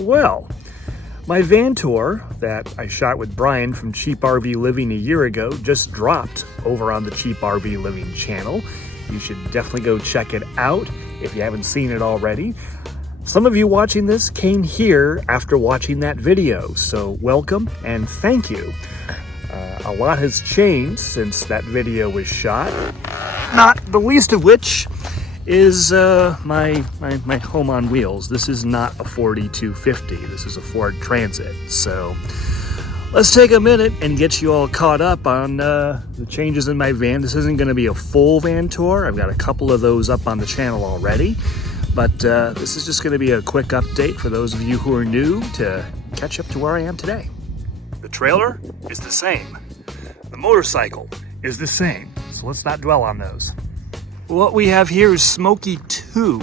Well, my van tour that I shot with Brian from Cheap RV Living a year ago just dropped over on the Cheap RV Living channel. You should definitely go check it out if you haven't seen it already. Some of you watching this came here after watching that video, so welcome and thank you. A lot has changed since that video was shot, not the least of which is my home on wheels. This is not a Ford E250, this is a Ford Transit. So let's take a minute and get you all caught up on the changes in my van. This isn't gonna be a full van tour. I've got a couple of those up on the channel already, but this is just gonna be a quick update for those of you who are new to catch up to where I am today. The trailer is the same. The motorcycle is the same, so let's not dwell on those. What we have here is Smokey 2,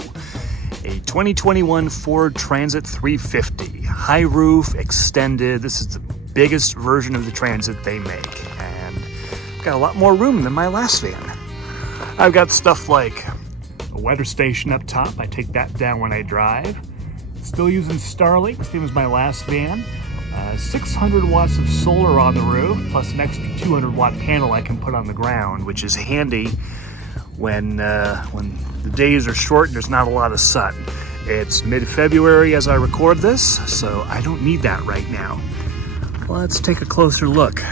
a 2021 Ford Transit 350. High roof, extended. This is the biggest version of the Transit they make, and I've got a lot more room than my last van. I've got stuff like a weather station up top. I take that down when I drive. Still using Starlink, same as my last van. 600 watts of solar on the roof, plus an extra 200 watt panel I can put on the ground, which is handy when the days are short and there's not a lot of sun. It's mid-February as I record this, so I don't need that right now. Let's take a closer look.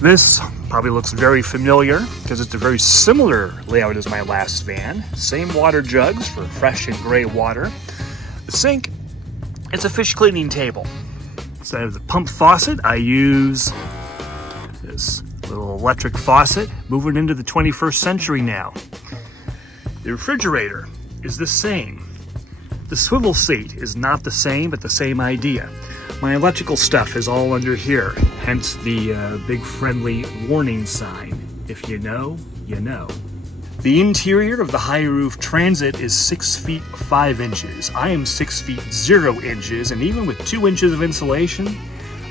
This probably looks very familiar because it's a very similar layout as my last van. Same water jugs for fresh and gray water. The sink, it's a fish cleaning table. Instead of the pump faucet, I use this little electric faucet, moving into the 21st century now. The refrigerator is the same. The swivel seat is not the same, but the same idea. My electrical stuff is all under here, hence the big friendly warning sign. If you know, you know. The interior of the high roof Transit is 6 feet 5 inches. I am 6 feet 0 inches, and even with 2 inches of insulation,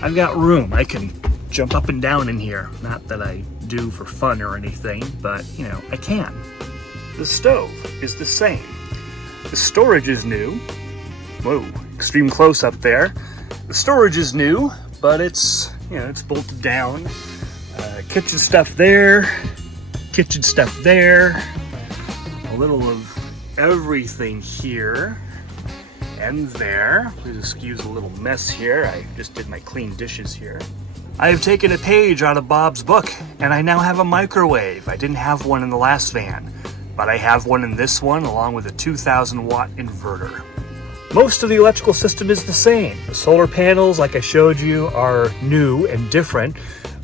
I've got room. I can jump up and down in here. Not that I do for fun or anything, but you know, I can. The stove is the same. The storage is new. Whoa, extreme close up there. The storage is new, but it's, you know, it's bolted down. Kitchen stuff there, kitchen stuff there. A little of everything here and there. Please excuse a little mess here. I just did my clean dishes here. I have taken a page out of Bob's book, and I now have a microwave. I didn't have one in the last van, but I have one in this one, along with a 2,000 watt inverter. Most of the electrical system is the same. The solar panels, like I showed you, are new and different,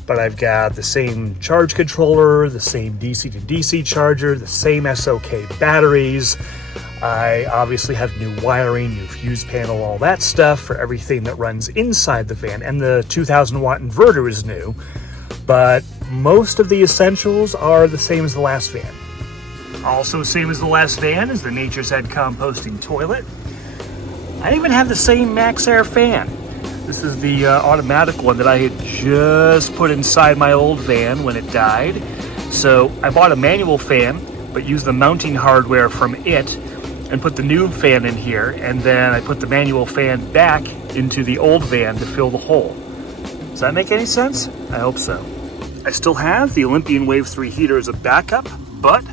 but I've got the same charge controller, the same DC to DC charger, the same SOK batteries. I obviously have new wiring, new fuse panel, all that stuff for everything that runs inside the van, and the 2,000 watt inverter is new, but most of the essentials are the same as the last van. Also same as the last van is the Nature's Head composting toilet. I even have the same Max Air fan. This is the automatic one that I had just put inside my old van when it died. So I bought a manual fan, but used the mounting hardware from it and put the new fan in here, and then I put the manual fan back into the old van to fill the hole. Does that make any sense? I hope so. I still have the Olympian Wave 3 heater as a backup, but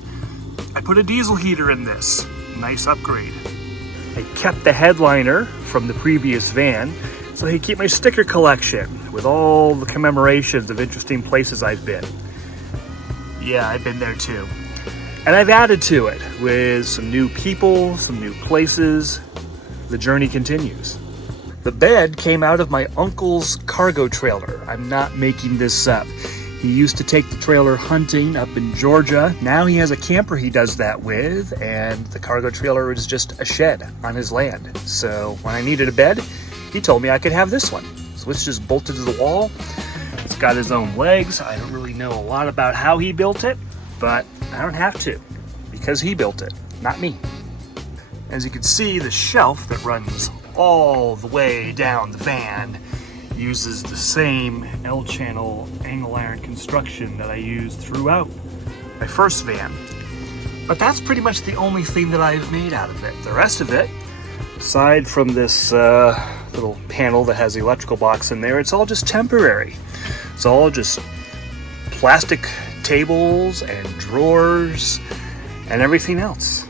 I put a diesel heater in this. Nice upgrade. I kept the headliner from the previous van, so I could keep my sticker collection with all the commemorations of interesting places I've been. Yeah, I've been there too. And I've added to it with some new people, some new places. The journey continues. The bed came out of my uncle's cargo trailer. I'm not making this up. He used to take the trailer hunting up in Georgia. Now he has a camper he does that with, and the cargo trailer is just a shed on his land. So when I needed a bed, he told me I could have this one. So it's just bolted to the wall. It's got his own legs. I don't really know a lot about how he built it, but I don't have to, because he built it, not me. As you can see, the shelf that runs all the way down the van uses the same L-channel angle iron construction that I used throughout my first van. But that's pretty much the only thing that I've made out of it. The rest of it, Aside from this little panel that has the electrical box in there, it's all just temporary. It's all just plastic tables and drawers and everything else.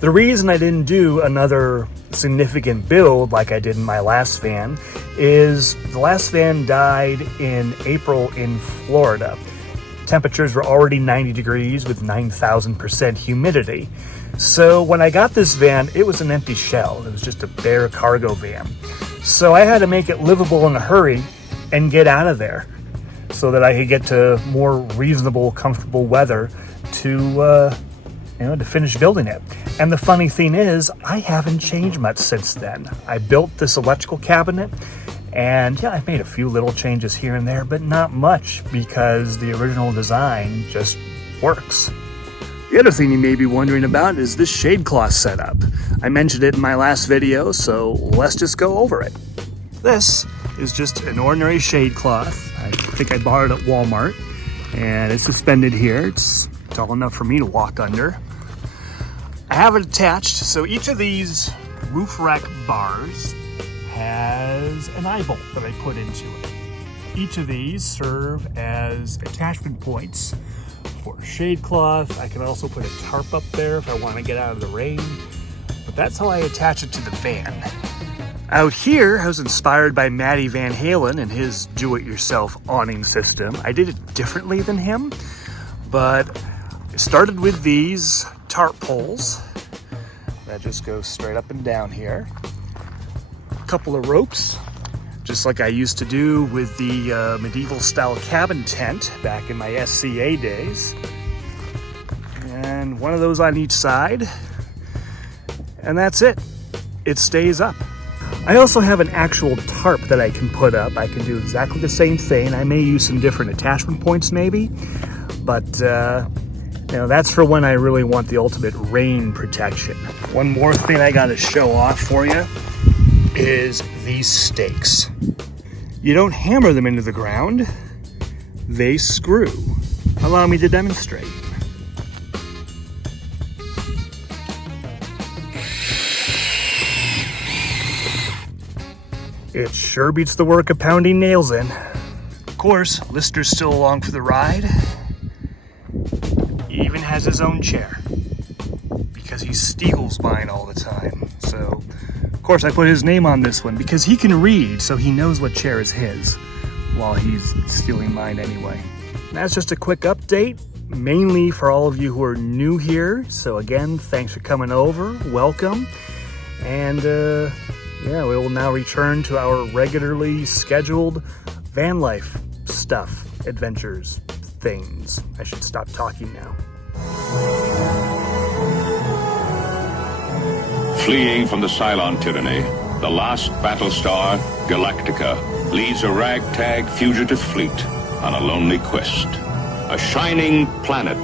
The reason I didn't do another significant build like I did in my last van is the last van died in April in Florida. Temperatures were already 90 degrees with 9,000% humidity. So when I got this van, it was an empty shell. It was just a bare cargo van. So I had to make it livable in a hurry and get out of there so that I could get to more reasonable, comfortable weather to finish building it. And the funny thing is, I haven't changed much since then. I built this electrical cabinet, and yeah, I've made a few little changes here and there, but not much because the original design just works. The other thing you may be wondering about is this shade cloth setup. I mentioned it in my last video, so let's just go over it. This is just an ordinary shade cloth. I think I bought it at Walmart, and it's suspended here. It's tall enough for me to walk under. I have it attached, so each of these roof rack bars has an eye bolt that I put into it. Each of these serve as attachment points for shade cloth. I can also put a tarp up there if I want to get out of the rain, but that's how I attach it to the van. Out here, I was inspired by Matty Van Halen and his do-it-yourself awning system. I did it differently than him, but I started with these tarp poles that just go straight up and down here. A couple of ropes, just like I used to do with the medieval style cabin tent back in my SCA days. And one of those on each side, and that's it. It stays up. I also have an actual tarp that I can put up. I can do exactly the same thing. I may use some different attachment points maybe, but that's for when I really want the ultimate rain protection. One more thing I gotta show off for you is these stakes. You don't hammer them into the ground, they screw. Allow me to demonstrate. It sure beats the work of pounding nails in. Of course, Lister's still along for the ride. He even has his own chair because he steals mine all the time. So, of course, I put his name on this one because he can read, so he knows what chair is his while he's stealing mine anyway. That's just a quick update, mainly for all of you who are new here. So again, thanks for coming over. Welcome. And we will now return to our regularly scheduled van life stuff, adventures, things. I should stop talking now. Fleeing from the Cylon tyranny, the last battlestar, Galactica, leads a ragtag fugitive fleet on a lonely quest. A shining planet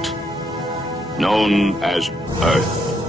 known as Earth.